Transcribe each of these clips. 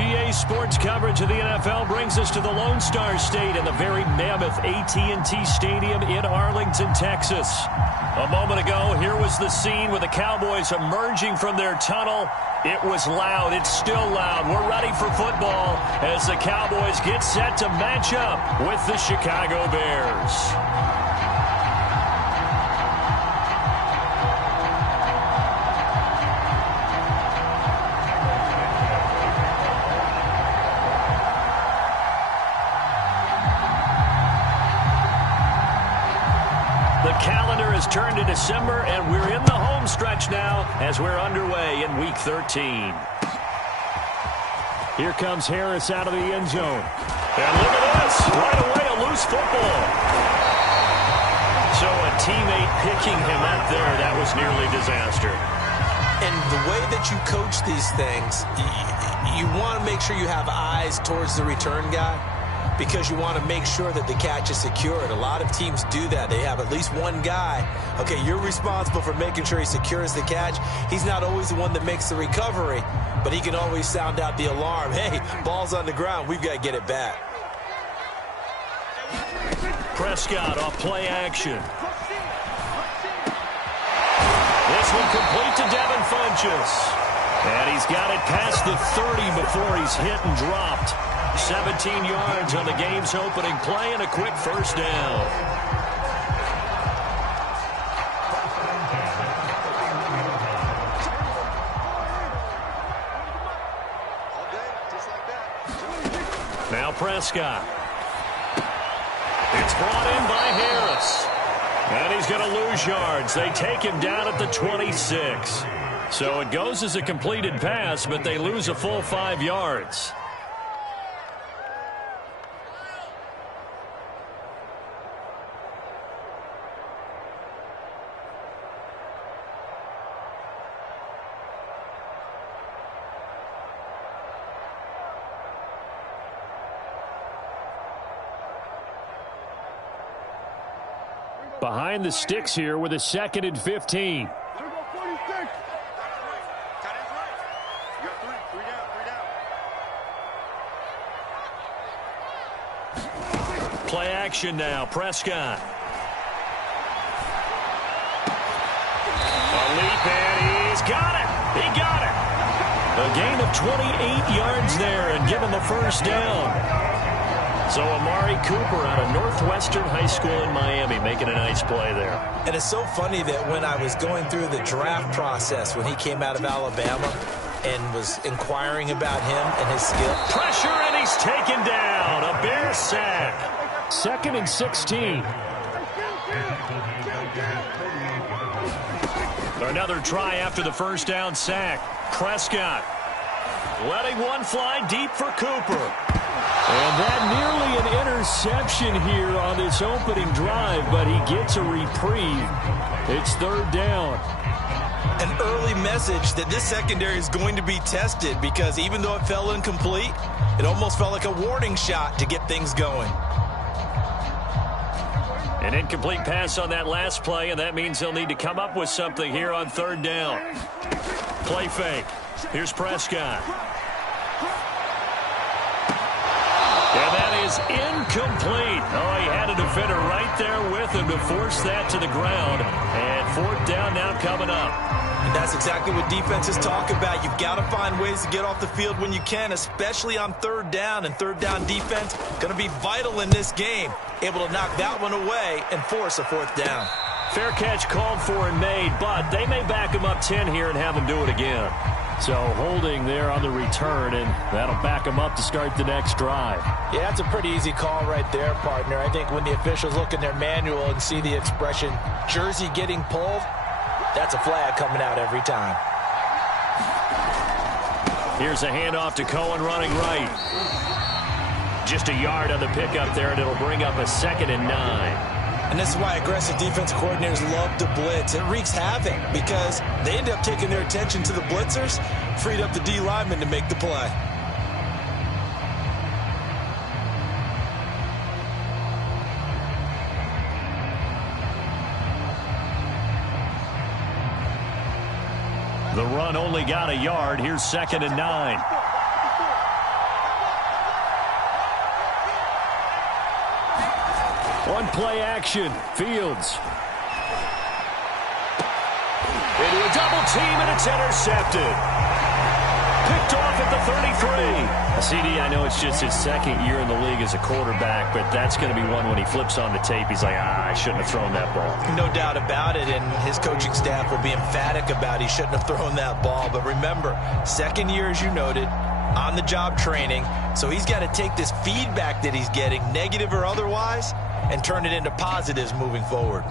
EA Sports coverage of the NFL brings us to the Lone Star State in the very mammoth AT&T Stadium in Arlington, Texas. A moment ago, here was the scene with the Cowboys emerging from their tunnel. It was loud. It's still loud. We're ready for football as the Cowboys get set to match up with the Chicago Bears. Calendar has turned to December, and we're in the home stretch now as we're underway in Week 13. Here comes Harris out of the end zone. And look at this. Right away, a loose football. So a teammate picking him up there, that was nearly disaster. And the way that you coach these things, you want to make sure you have eyes towards the return guy, because you want to make sure that the catch is secured. A lot of teams do that. They have at least one guy. Okay, you're responsible for making sure he secures the catch. He's not always the one that makes the recovery, but he can always sound out the alarm. Hey, ball's on the ground. We've got to get it back. Prescott off play action. This one complete to Devin Funchess. And he's got it past the 30 before he's hit and dropped. 17 yards on the game's opening play and a quick first down. Now Prescott. It's brought in by Harris. And he's going to lose yards. They take him down at the 26. So it goes as a completed pass, but they lose a full 5 yards. Behind the sticks here with a 2nd and 15. Play action now. Prescott. A leap, and he's got it. He got it. A gain of 28 yards there and given the first down. So Amari Cooper out of Northwestern High School in Miami making a nice play there. And it's so funny that when I was going through the draft process when he came out of Alabama and was inquiring about him and his skill. Pressure, and he's taken down. A Bear sack. 2nd and 16. Another try after the first down sack. Prescott letting one fly deep for Cooper. And that nearly an interception here on this opening drive, but he gets a reprieve. It's 3rd down. An early message that this secondary is going to be tested, because even though it fell incomplete, it almost felt like a warning shot to get things going. An incomplete pass on that last play, and that means they'll need to come up with something here on 3rd down. Play fake. Here's Prescott. And that is incomplete. Oh, he had a defender right there with him to force that to the ground. And 4th down now coming up. And that's exactly what defenses talk about. You've got to find ways to get off the field when you can, especially on 3rd down. And 3rd down defense going to be vital in this game. Able to knock that one away and force a 4th down. Fair catch called for and made, but they may back him up 10 here and have him do it again. So holding there on the return, and that'll back him up to start the next drive. Yeah, that's a pretty easy call right there, partner. I think when the officials look in their manual and see the expression jersey getting pulled, that's a flag coming out every time. Here's a handoff to Cohen running right. Just a yard on the pickup there, and it'll bring up a 2nd and 9. And this is why aggressive defense coordinators love to blitz. It wreaks havoc because they end up taking their attention to the blitzers, freed up the D lineman to make the play. The run only got a yard. Here's 2nd and 9. On play action, Fields. Into a double team, and it's intercepted. Picked off at the 33. CD, I know it's just his second year in the league as a quarterback, but that's going to be one when he flips on the tape. He's like, I shouldn't have thrown that ball. No doubt about it, and his coaching staff will be emphatic about he shouldn't have thrown that ball. But remember, second year, as you noted, on-the-job training, so he's got to take this feedback that he's getting, negative or otherwise, and turn it into positives moving forward.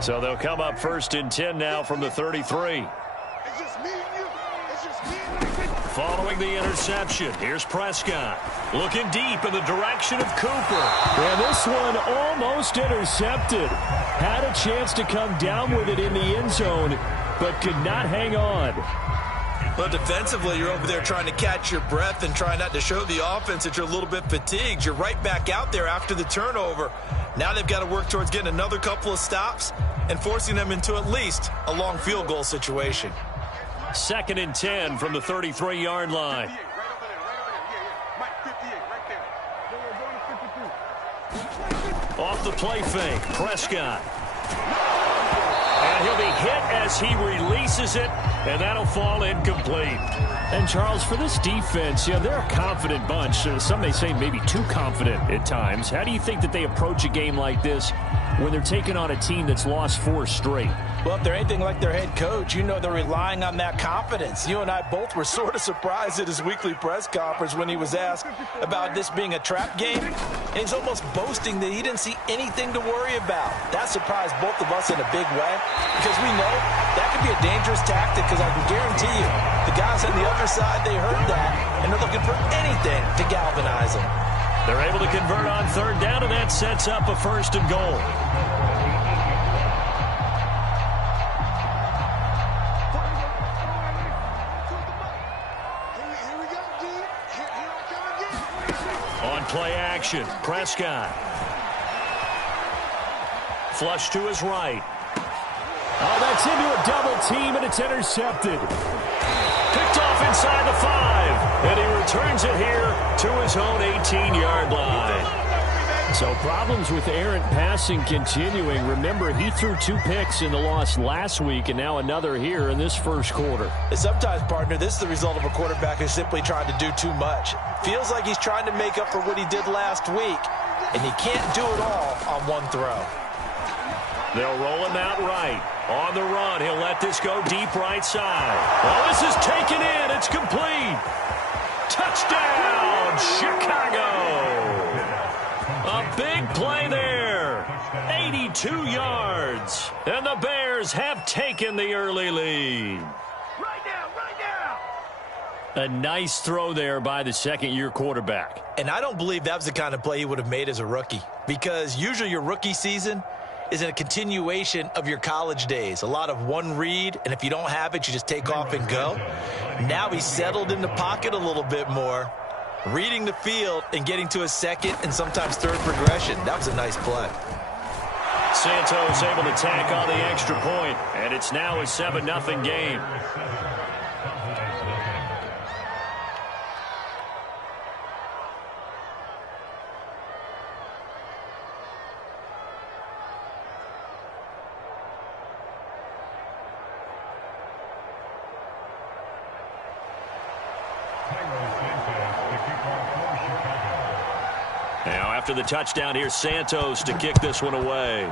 So they'll come up 1st and 10 now from the 33. Following the interception, here's Prescott. Looking deep in the direction of Cooper. And this one almost intercepted. Had a chance to come down with it in the end zone, but could not hang on. But defensively, you're over there trying to catch your breath and try not to show the offense that you're a little bit fatigued. You're right back out there after the turnover. Now they've got to work towards getting another couple of stops and forcing them into at least a long field goal situation. 2nd and 10 from the 33-yard line. Off the play fake, Prescott. And he'll be hit as he releases it, and that'll fall incomplete. And, Charles, for this defense, they're a confident bunch. Some may say maybe too confident at times. How do you think that they approach a game like this when they're taking on a team that's lost 4 straight? Well, if they're anything like their head coach, they're relying on that confidence. You and I both were sort of surprised at his weekly press conference when he was asked about this being a trap game. And he's almost boasting that he didn't see anything to worry about. That surprised both of us in a big way because we know that could be a dangerous tactic because I can guarantee you the guys on the other side, they heard that, and they're looking for anything to galvanize them. They're able to convert on 3rd down, and that sets up a 1st and goal. On play action, Prescott. Flush to his right. Oh, that's into a double team, and it's intercepted. Picked off inside the 5, and he returns it here to his own 18-yard line. So problems with errant passing continuing. Remember, he threw 2 picks in the loss last week, and now another here in this first quarter. Sometimes, partner, this is the result of a quarterback who's simply trying to do too much. Feels like he's trying to make up for what he did last week, and he can't do it all on one throw. They'll roll him out right. On the run, he'll let this go deep right side. Oh, this is taken in. It's complete. Touchdown, Chicago. A big play there. 82 yards. And the Bears have taken the early lead. Right now. A nice throw there by the second-year quarterback. And I don't believe that was the kind of play he would have made as a rookie, because usually your rookie season is a continuation of your college days. A lot of one read, and if you don't have it, you just take off and go. Now he's settled in the pocket a little bit more, reading the field and getting to a second and sometimes third progression. That was a nice play. Santos able to tack on the extra point, and it's now a 7-0 game. Now after the touchdown, here's Santos to kick this one away.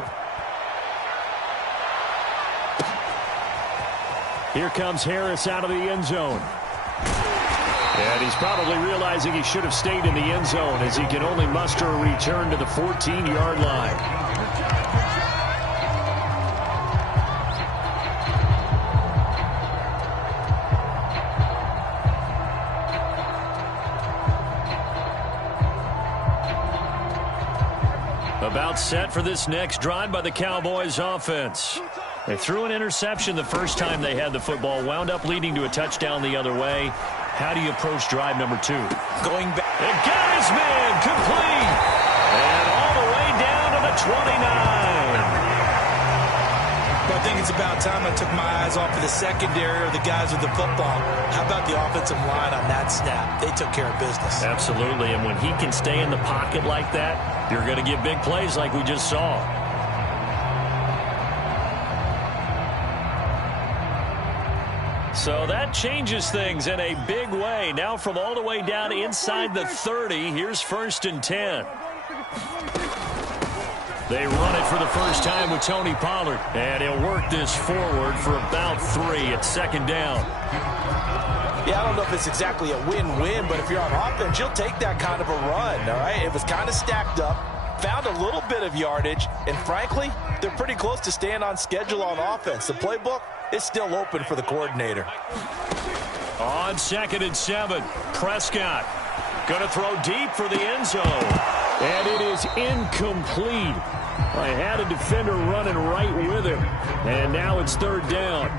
Here comes Harris out of the end zone. And he's probably realizing he should have stayed in the end zone as he can only muster a return to the 14-yard line. About set for this next drive by the Cowboys offense. They threw an interception the first time they had the football, wound up leading to a touchdown the other way. How do you approach drive number 2? Going back. And got his man complete. And all the way down to the 29. But I think it's about time I took my eyes off of the secondary or the guys with the football. How about the offensive line on that snap? They took care of business. Absolutely, and when he can stay in the pocket like that, you're going to get big plays like we just saw. So that changes things in a big way. Now from all the way down inside the 30, here's 1st and 10. They run it for the first time with Tony Pollard. And he'll work this forward for about 3 at 2nd down. Yeah, I don't know if it's exactly a win-win, but if you're on offense, you'll take that kind of a run, all right? It was kind of stacked up, found a little bit of yardage, and frankly, they're pretty close to staying on schedule on offense. The playbook is still open for the coordinator. On 2nd and 7, Prescott going to throw deep for the end zone. And it is incomplete. I had a defender running right with him. And now it's 3rd down.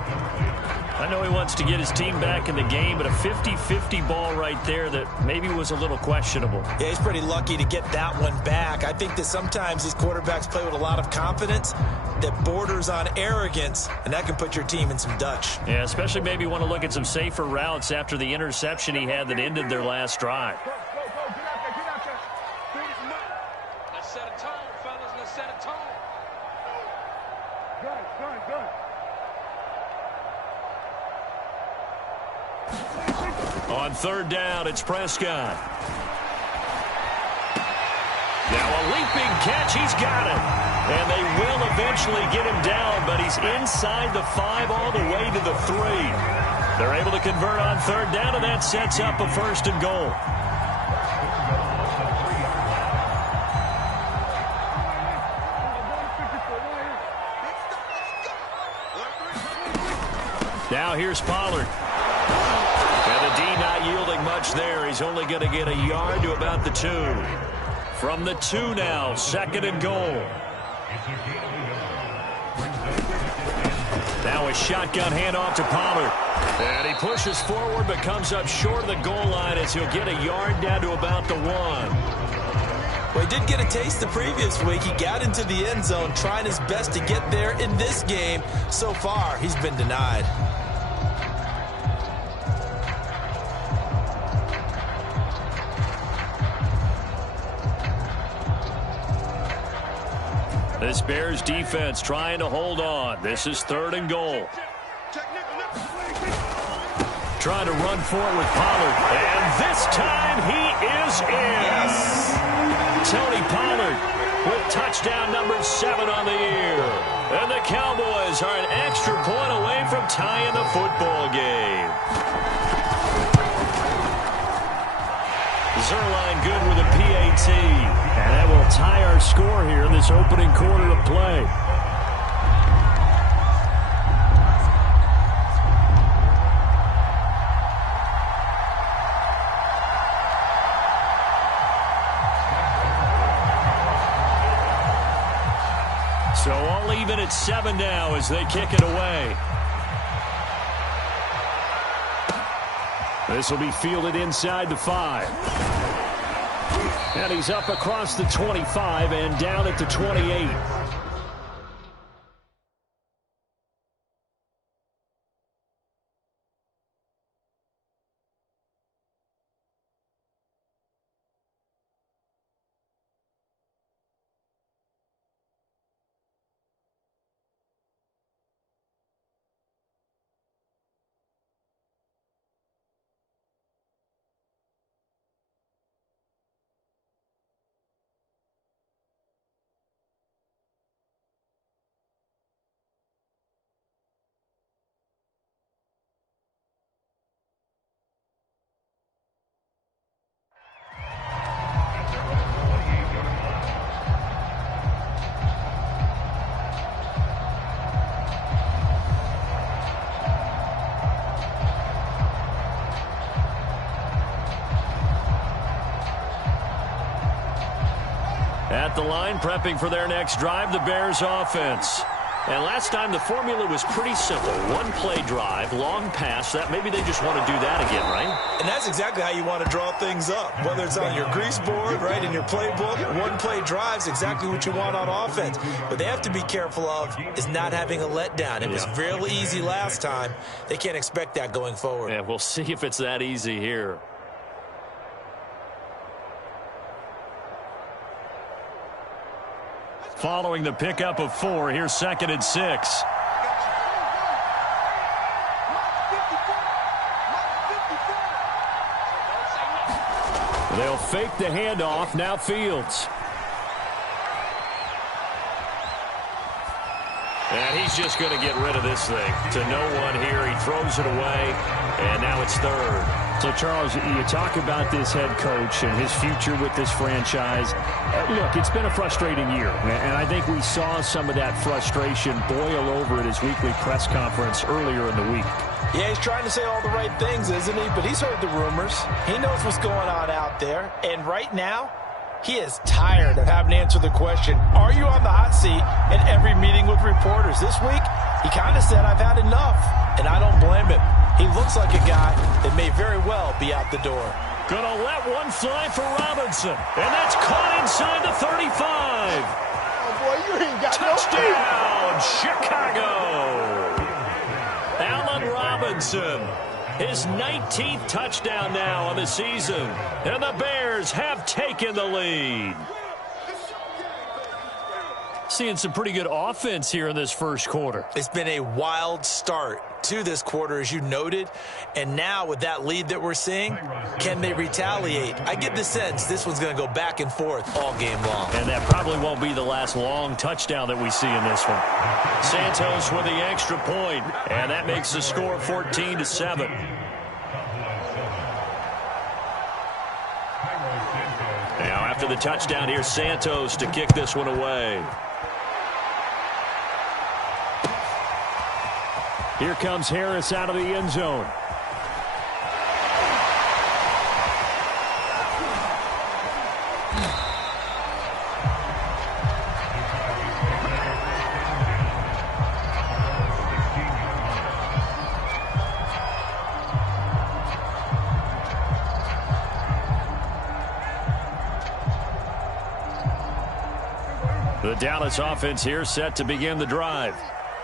I know he wants to get his team back in the game, but a 50-50 ball right there that maybe was a little questionable. Yeah, he's pretty lucky to get that one back. I think that sometimes these quarterbacks play with a lot of confidence that borders on arrogance, and that can put your team in some Dutch. Yeah, especially maybe want to look at some safer routes after the interception he had that ended their last drive. Let's set a tone, fellas. Let's set a tone. Good. On 3rd down, it's Prescott. Now a leaping catch, he's got it. And they will eventually get him down, but he's inside the 5 all the way to the 3. They're able to convert on 3rd down, and that sets up a 1st and goal. Now here's Pollard. And the D not yielding much there. He's only going to get a yard to about the 2. From the 2 now, 2nd and goal. Now a shotgun handoff to Pollard. And he pushes forward but comes up short of the goal line as he'll get a yard down to about the 1. Well, he did get a taste the previous week. He got into the end zone trying his best to get there in this game. So far, he's been denied. This Bears defense trying to hold on. This is 3rd and goal. Trying to run forward with Pollard. And this time he is in. Yes. Tony Pollard with touchdown number 7 on the year. And the Cowboys are an extra point away from tying the football game. Zerline good with a PAT. And that will tie our score here in this opening quarter of play. So all even at 7 now as they kick it away. This will be fielded inside the 5. And he's up across the 25 and down at the 28. At the line, prepping for their next drive, the Bears offense. And last time the formula was pretty simple. One play drive, long pass. That maybe they just want to do that again, right? And that's exactly how you want to draw things up. Whether it's on your grease board, right, in your playbook, one play drive's exactly what you want on offense. What they have to be careful of is not having a letdown. It was real easy last time. They can't expect that going forward. Yeah, we'll see if it's that easy here. Following the pickup of 4, here's 2nd and 6. They'll fake the handoff. Now Fields. And he's just going to get rid of this thing. To no one here. He throws it away. And now it's 3rd. So, Charles, you talk about this head coach and his future with this franchise. Look, it's been a frustrating year, and I think we saw some of that frustration boil over at his weekly press conference earlier in the week. Yeah, he's trying to say all the right things, isn't he? But he's heard the rumors. He knows what's going on out there. And right now, he is tired of having to answer the question, are you on the hot seat in every meeting with reporters? This week, he kind of said, I've had enough, and I don't blame him. He looks like a guy that may very well be out the door. Gonna let one fly for Robinson. And that's caught inside the 35. Oh, boy, you ain't got Touchdown, Chicago. Allen Robinson. His 19th touchdown now on the season. And the Bears have taken the lead. Seeing some pretty good offense here in this first quarter. It's been a wild start to this quarter, as you noted. And now with that lead that we're seeing, can they retaliate? I get the sense this one's going to go back and forth all game long. And that probably won't be the last long touchdown that we see in this one. Santos with the extra point, and that makes the score 14-7. Now after the touchdown, here's Santos to kick this one away. Here comes Harris out of the end zone. The Dallas offense here set to begin the drive.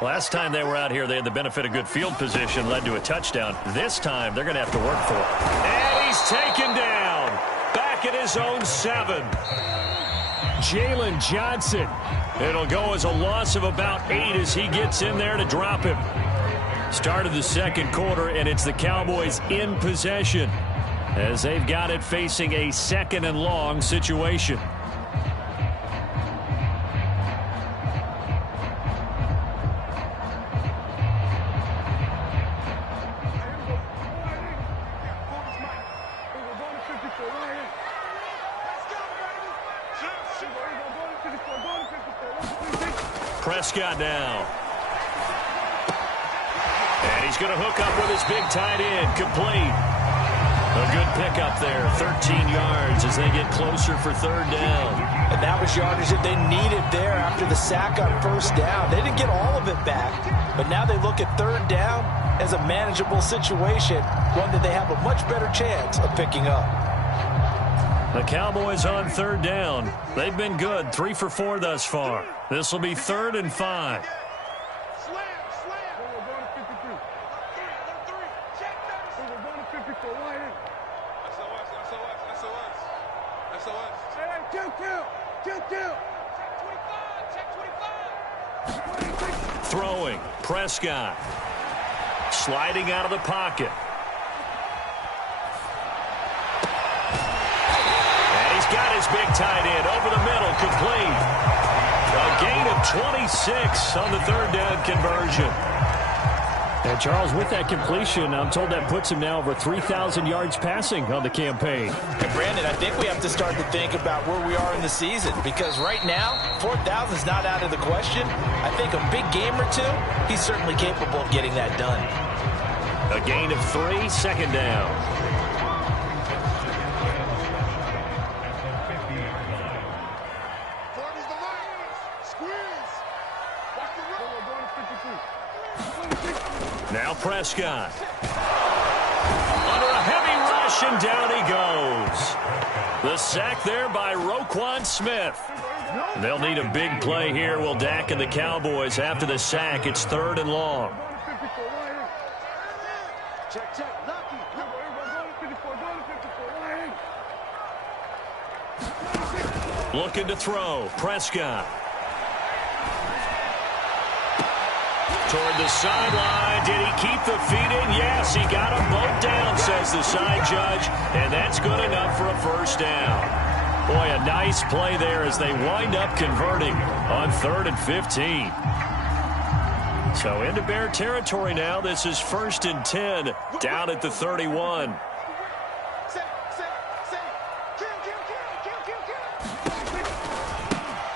Last time they were out here, they had the benefit of good field position, led to a touchdown. This time, they're going to have to work for it. And he's taken down. Back at his own 7. Jalen Johnson. It'll go as a loss of about 8 as he gets in there to drop him. Start of the second quarter, and it's the Cowboys in possession as they've got it facing a 2nd and long situation. Prescott now. And he's going to hook up with his big tight end. Complete. A good pickup there. 13 yards as they get closer for 3rd down. And that was yardage that they needed there after the sack on 1st down. They didn't get all of it back, but now they look at 3rd down as a manageable situation, one that they have a much better chance of picking up. The Cowboys on 3rd down. They've been good, 3 for 4 thus far. This will be 3rd and 5. Throwing, Prescott. Sliding out of the pocket. Got his big tight end over the middle, complete. A gain of 26 on the 3rd down conversion. And Charles, with that completion, I'm told that puts him now over 3,000 yards passing on the campaign. And Brandon, I think we have to start to think about where we are in the season, because right now, 4,000 is not out of the question. I think a big game or 2, he's certainly capable of getting that done. A gain of 3, 2nd down. Now Prescott. Under a heavy rush, and down he goes. The sack there by Roquan Smith. They'll need a big play here. Will Dak and the Cowboys after the sack. It's 3rd and long. Looking to throw. Prescott. Toward the sideline. Did he keep the feet in? Yes, he got them both down, says the side judge. And that's good enough for a first down. Boy, a nice play there as they wind up converting on 3rd and 15. So into Bear territory now. This is 1st and 10 down at the 31.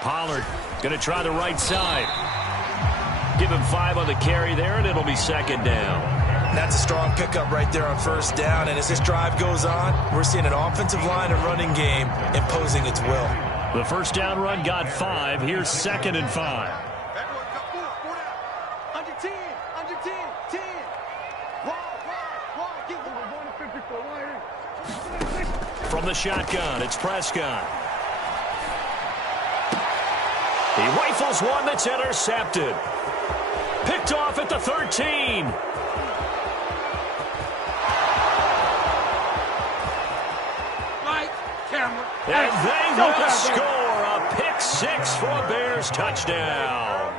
Pollard going to try the right side. Give him 5 on the carry there, and it'll be 2nd down. That's a strong pickup right there on 1st down. And as this drive goes on, we're seeing an offensive line and running game imposing its will. The first down run got 5. Here's 2nd and 5. Under 10, 10. From the shotgun, it's Prescott. He rifles one that's intercepted. Picked off at the 13. And they will score a pick-6 for a Bears touchdown.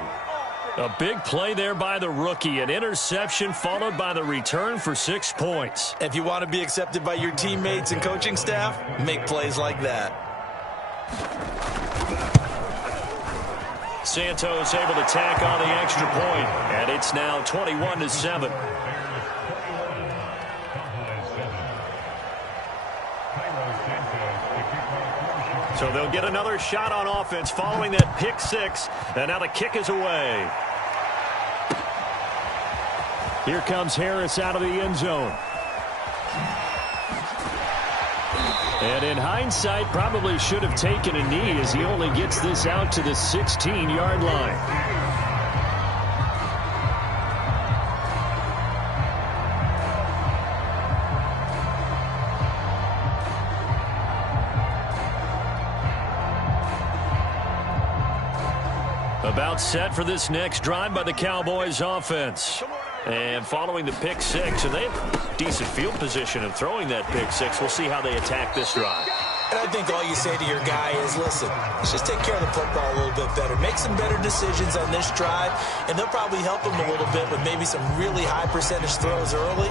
A big play there by the rookie. An interception followed by the return for 6 points. If you want to be accepted by your teammates and coaching staff, make plays like that. Santos able to tack on the extra point, and it's now 21-7. So they'll get another shot on offense following that pick-6, and now the kick is away. Here comes Harris out of the end zone. And in hindsight, probably should have taken a knee as he only gets this out to the 16-yard line. About set for this next drive by the Cowboys offense. And following the pick-6, and they have decent field position of throwing that pick-6. We'll see how they attack this drive. And I think all you say to your guy is, listen, let's just take care of the football a little bit better. Make some better decisions on this drive, and they'll probably help him a little bit with maybe some really high percentage throws early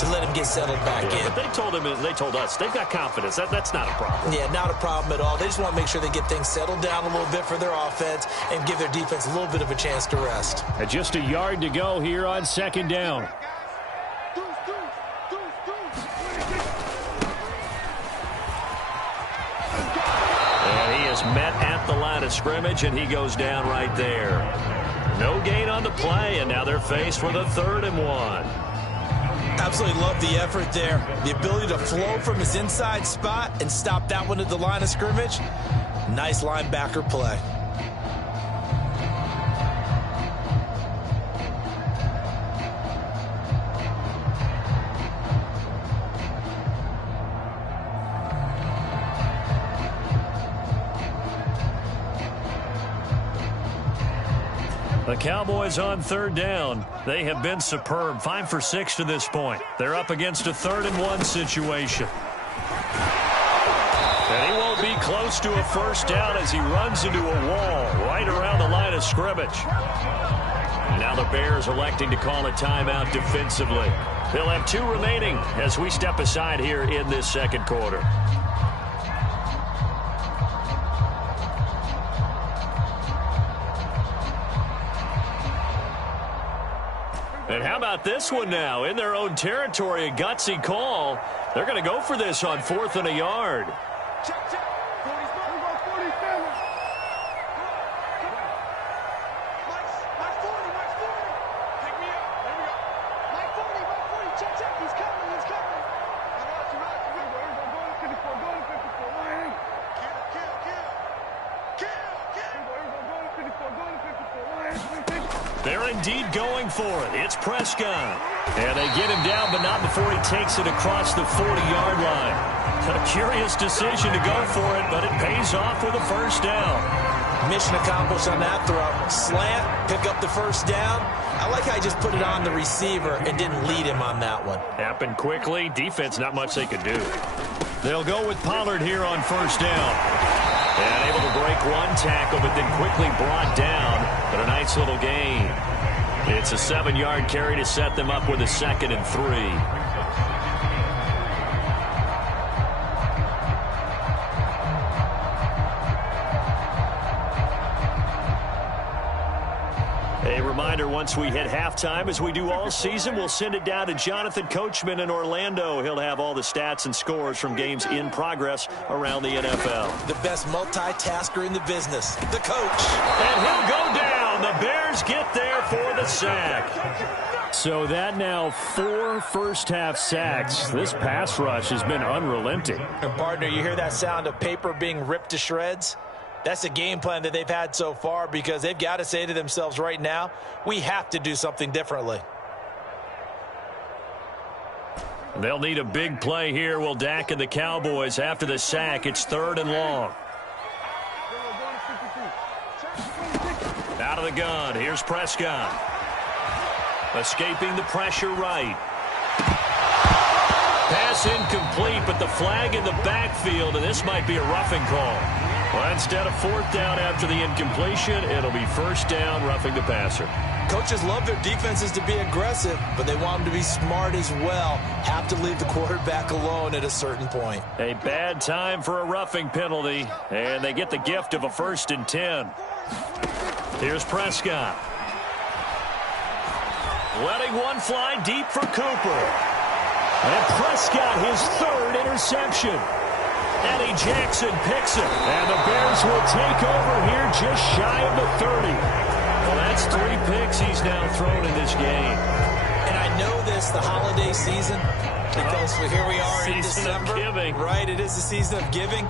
to let him get settled back in. But they told him, they told us, they've got confidence. That's not a problem. Yeah, not a problem at all. They just want to make sure they get things settled down a little bit for their offense and give their defense a little bit of a chance to rest. And just a yard to go here on 2nd down. And he is met at the line of scrimmage, and he goes down right there. No gain on the play, and now they're faced with a 3rd and 1. Absolutely love the effort there. The ability to flow from his inside spot and stop that one at the line of scrimmage. Nice linebacker play. The Cowboys on 3rd down. They have been superb. 5 for 6 to this point. They're up against a 3rd and 1 situation. And he won't be close to a first down as he runs into a wall right around the line of scrimmage. Now the Bears electing to call a timeout defensively. They'll have 2 remaining as we step aside here in this 2nd quarter. And how about this one now? In their own territory, a gutsy call. They're going to go for this on 4th and a yard. Check. 40. Pick me up. There we go. Mike 40. Check. He's coming. Kill. There indeed going for it. It's Prescott. And they get him down, but not before he takes it across the 40-yard line. A curious decision to go for it, but it pays off with a first down. Mission accomplished on that throw. Slant, pick up the first down. I like how I just put it on the receiver and didn't lead him on that one. Happened quickly. Defense, not much they could do. They'll go with Pollard here on first down. And able to break one tackle, but then quickly brought down. But a nice little gain. It's a 7-yard carry to set them up with a 2nd and 3. A reminder, once we hit halftime, as we do all season, we'll send it down to Jonathan Coachman in Orlando. He'll have all the stats and scores from games in progress around the NFL. The best multitasker in the business, the coach. And he'll go down. The Bears get there for the sack. So that now 4 first-half sacks. This pass rush has been unrelenting. And partner, you hear that sound of paper being ripped to shreds? That's the game plan that they've had so far, because they've got to say to themselves right now, we have to do something differently. They'll need a big play here. Will Dak and the Cowboys after the sack. It's 3rd and long. Out of the gun. Here's Prescott. Escaping the pressure right. Pass incomplete, but the flag in the backfield, and this might be a roughing call. Well, instead of 4th down after the incompletion, it'll be 1st down, roughing the passer. Coaches love their defenses to be aggressive, but they want them to be smart as well. Have to leave the quarterback alone at a certain point. A bad time for a roughing penalty, and they get the gift of a 1st and 10. Here's Prescott. Letting one fly deep for Cooper. And Prescott, his 3rd interception. Eddie Jackson picks it, and the Bears will take over here just shy of the 30. Well, that's 3 picks he's now thrown in this game. And I know this, the holiday season, because here we are in December. Giving. Right, it is the season of giving.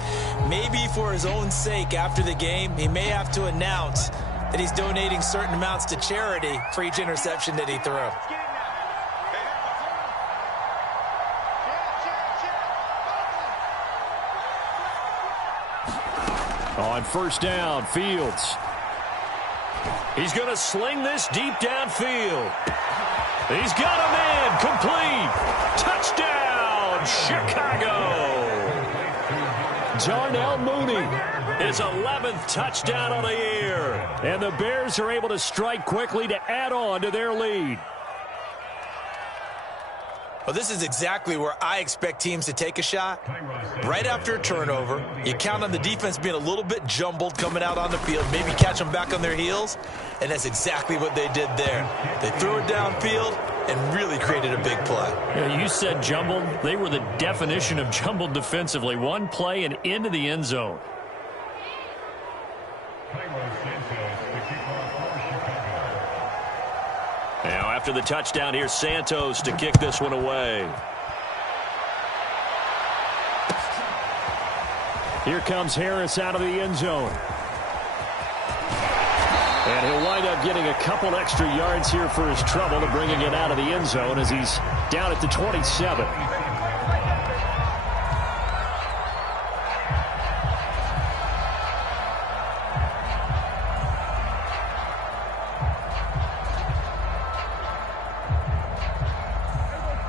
Maybe for his own sake after the game, he may have to announce that he's donating certain amounts to charity for each interception that he threw. On first down, Fields. He's going to sling this deep downfield. He's got a man, complete. Touchdown, Chicago. Darnell Mooney. His 11th touchdown on the year. And the Bears are able to strike quickly to add on to their lead. Well, this is exactly where I expect teams to take a shot. Right after a turnover, you count on the defense being a little bit jumbled coming out on the field, maybe catch them back on their heels, and that's exactly what they did there. They threw it downfield and really created a big play. Yeah, you said jumbled. They were the definition of jumbled defensively. One play and into the end zone. Now, after the touchdown, here's Santos to kick this one away. Here comes Harris out of the end zone. And he'll wind up getting a couple extra yards here for his trouble to bringing it out of the end zone as he's down at the 27.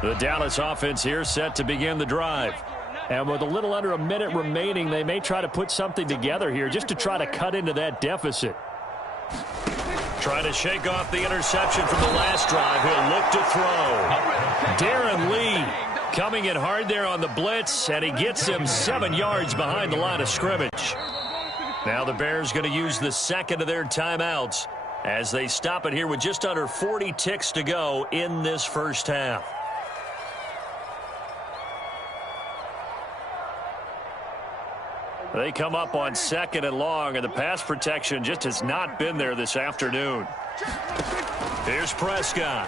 The Dallas offense here set to begin the drive. And with a little under a minute remaining, they may try to put something together here just to try to cut into that deficit. Trying to shake off the interception from the last drive. He'll look to throw. Darren Lee coming in hard there on the blitz, and he gets him 7 yards behind the line of scrimmage. Now the Bears going to use the second of their timeouts as they stop it here with just under 40 ticks to go in this first half. They come up on 2nd and long, and the pass protection just has not been there this afternoon. Here's Prescott.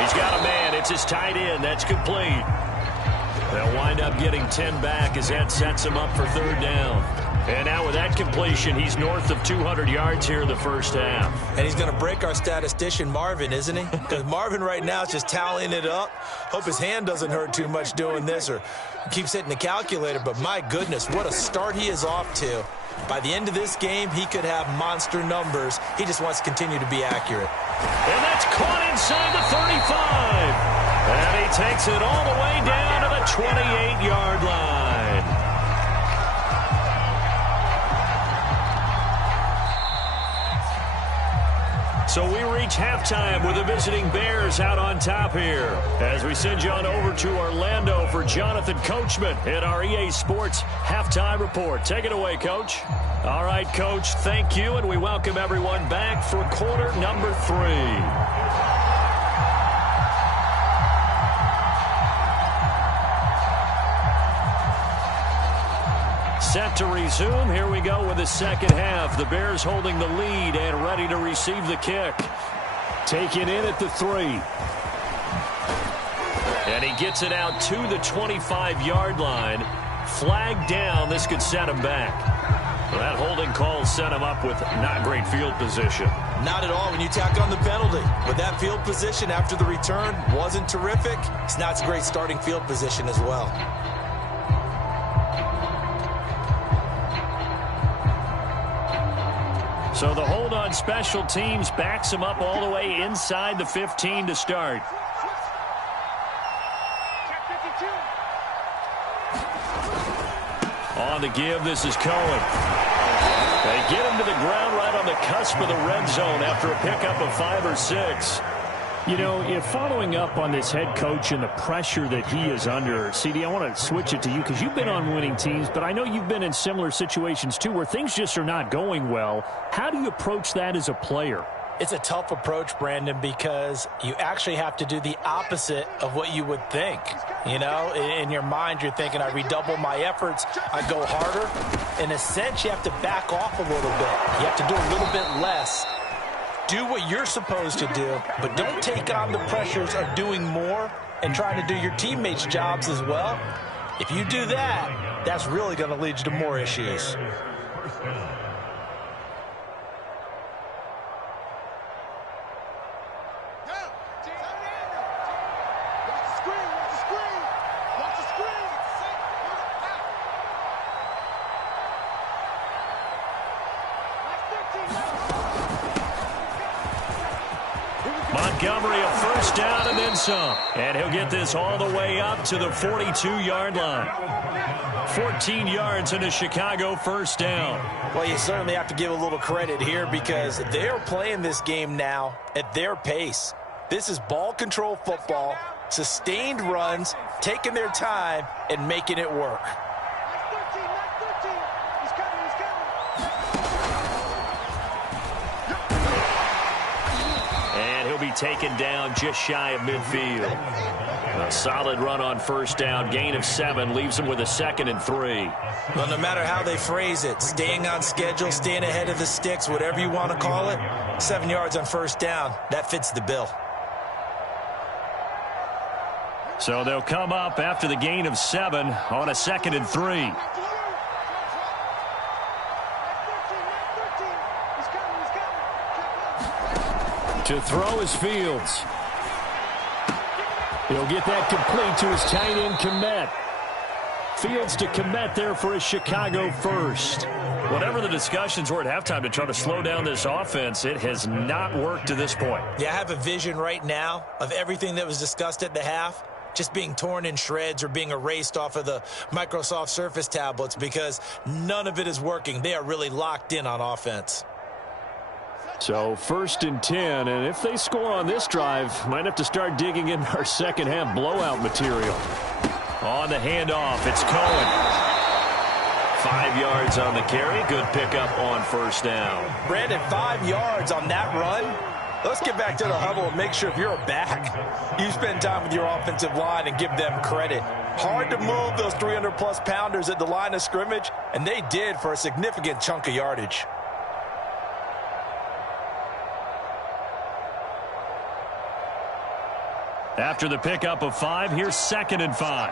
He's got a man. It's his tight end. That's complete. They'll wind up getting 10 back as that sets him up for 3rd down. And now with that completion, he's north of 200 yards here in the first half. And he's going to break our statistician, Marvin, isn't he? Because Marvin right now is just tallying it up. Hope his hand doesn't hurt too much doing this or keeps hitting the calculator. But my goodness, what a start he is off to. By the end of this game, he could have monster numbers. He just wants to continue to be accurate. And that's caught inside the 35. And he takes it all the way down to the 28-yard line. So we reach halftime with the visiting Bears out on top here as we send you on over to Orlando for Jonathan Coachman in our EA Sports Halftime Report. Take it away, Coach. All right, Coach, thank you, and we welcome everyone back for quarter number 3. Set to resume. Here we go with the second half. The Bears holding the lead and ready to receive the kick. Taken in at the 3. And he gets it out to the 25-yard line. Flag down. This could set him back. Well, that holding call set him up with not great field position. Not at all when you tack on the penalty. But that field position after the return wasn't terrific. It's not a great starting field position as well. So the hold on special teams backs him up all the way inside the 15 to start. On the give, this is Cohen. They get him to the ground right on the cusp of the red zone after a pickup of 5 or 6. You know, if following up on this head coach and the pressure that he is under, CD, I want to switch it to you because you've been on winning teams, but I know you've been in similar situations too where things just are not going well. How do you approach that as a player? It's a tough approach, Brandon, because you actually have to do the opposite of what you would think. You know, in your mind, you're thinking, I redouble my efforts, I go harder. In a sense, you have to back off a little bit. You have to do a little bit less. Do what you're supposed to do, but don't take on the pressures of doing more and trying to do your teammates' jobs as well. If you do that, that's really going to lead you to more issues. Montgomery a first down and then some. And he'll get this all the way up to the 42-yard line. 14 yards and a Chicago first down. Well, you certainly have to give a little credit here because they're playing this game now at their pace. This is ball control football, sustained runs, taking their time and making it work. Be taken down just shy of midfield. A solid run on first down. Gain of 7 leaves him with a 2nd and 3. Well, no matter how they phrase it, staying on schedule, staying ahead of the sticks, whatever you want to call it, 7 yards on first down, that fits the bill. So they'll come up after the gain of 7 on a 2nd and 3. To throw is Fields. He'll get that complete to his tight end, Kmet. Fields to Kmet there for a Chicago first. Whatever the discussions were at halftime to try to slow down this offense, it has not worked to this point. Yeah, I have a vision right now of everything that was discussed at the half just being torn in shreds or being erased off of the Microsoft Surface tablets because none of it is working. They are really locked in on offense. So 1st and 10, and if they score on this drive, might have to start digging in our second half blowout material. On the handoff, it's Cohen. 5 yards on the carry. Good pickup on first down. Brandon, 5 yards on that run. Let's get back to the huddle and make sure if you're a back, you spend time with your offensive line and give them credit. Hard to move those 300-plus pounders at the line of scrimmage, and they did for a significant chunk of yardage. After the pickup of 5, here's 2nd and 5.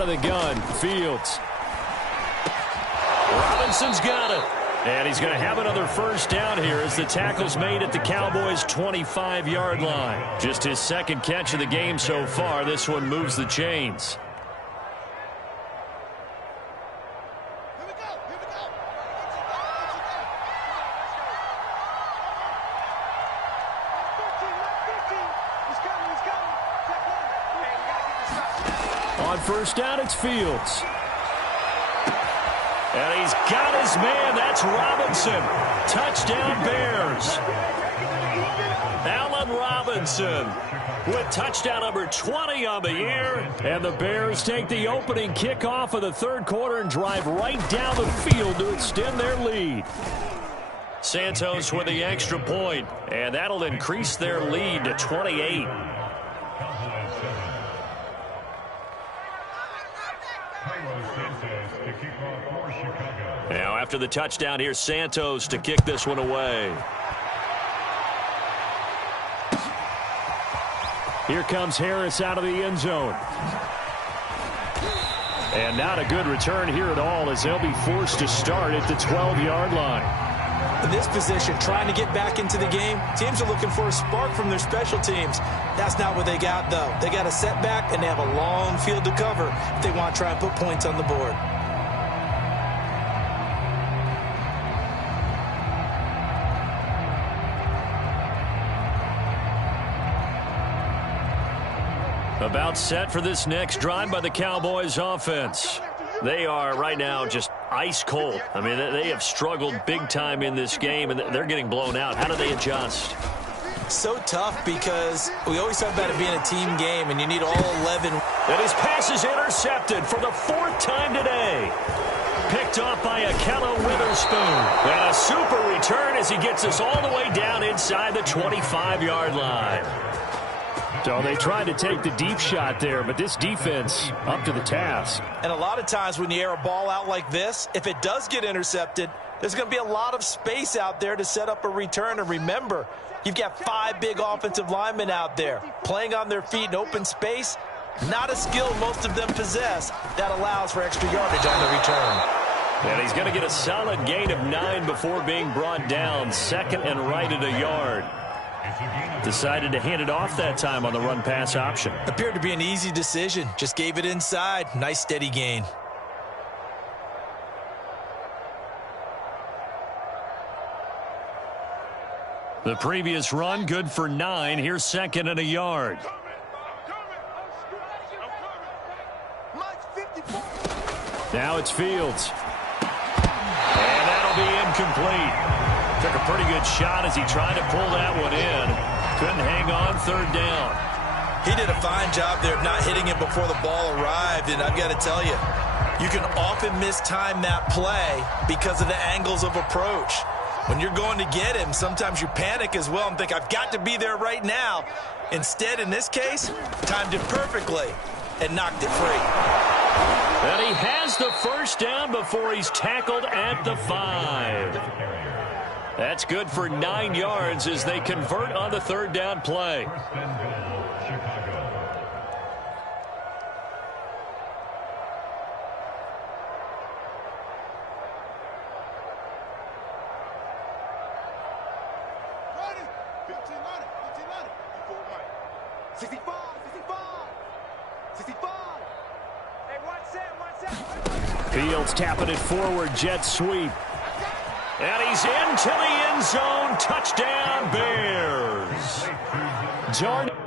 out of the gun. Fields. Robinson's got it. And he's going to have another first down here as the tackle's made at the Cowboys' 25-yard line. Just his second catch of the game so far. This one moves the chains. On first down, it's Fields. And he's got his man. That's Robinson. Touchdown, Bears. Allen Robinson with touchdown number 20 on the year. And the Bears take the opening kickoff of the third quarter and drive right down the field to extend their lead. Santos with the extra point, and that'll increase their lead to 28. Now, after the touchdown, here's Santos to kick this one away. Here comes Harris out of the end zone. And not a good return here at all as they'll be forced to start at the 12-yard line. In this position, trying to get back into the game, teams are looking for a spark from their special teams. That's not what they got, though. They got a setback, and they have a long field to cover if they want to try and put points on the board. About set for this next drive by the Cowboys offense. They are right now just ice cold. I mean, they have struggled big time in this game, and they're getting blown out. How do they adjust? So tough because we always talk about it being a team game, and you need all 11. And his pass is intercepted for the fourth time today. Picked off by Akello Witherspoon. And a super return as he gets us all the way down inside the 25-yard line. So they tried to take the deep shot there, but this defense up to the task. And a lot of times when you air a ball out like this, if it does get intercepted, there's going to be a lot of space out there to set up a return. And remember, you've got 5 big offensive linemen out there playing on their feet in open space. Not a skill most of them possess that allows for extra yardage on the return. And he's going to get a solid gain of 9 before being brought down. Second and right at a yard. Decided to hand it off that time on the run-pass option. Appeared to be an easy decision. Just gave it inside. Nice steady gain. The previous run, good for 9. Here's second and a yard. Now it's Fields. And that'll be incomplete. Took a pretty good shot as he tried to pull that one in. Couldn't hang on, third down. He did a fine job there of not hitting it before the ball arrived, and I've got to tell you, you can often mistime that play because of the angles of approach. When you're going to get him, sometimes you panic as well and think, I've got to be there right now. Instead, in this case, timed it perfectly and knocked it free. And he has the first down before he's tackled at the 5. That's good for 9 yards as they convert on the third down play. Fields tapping it forward, jet sweep. And he's into the end zone. Touchdown, Bears. Jordan.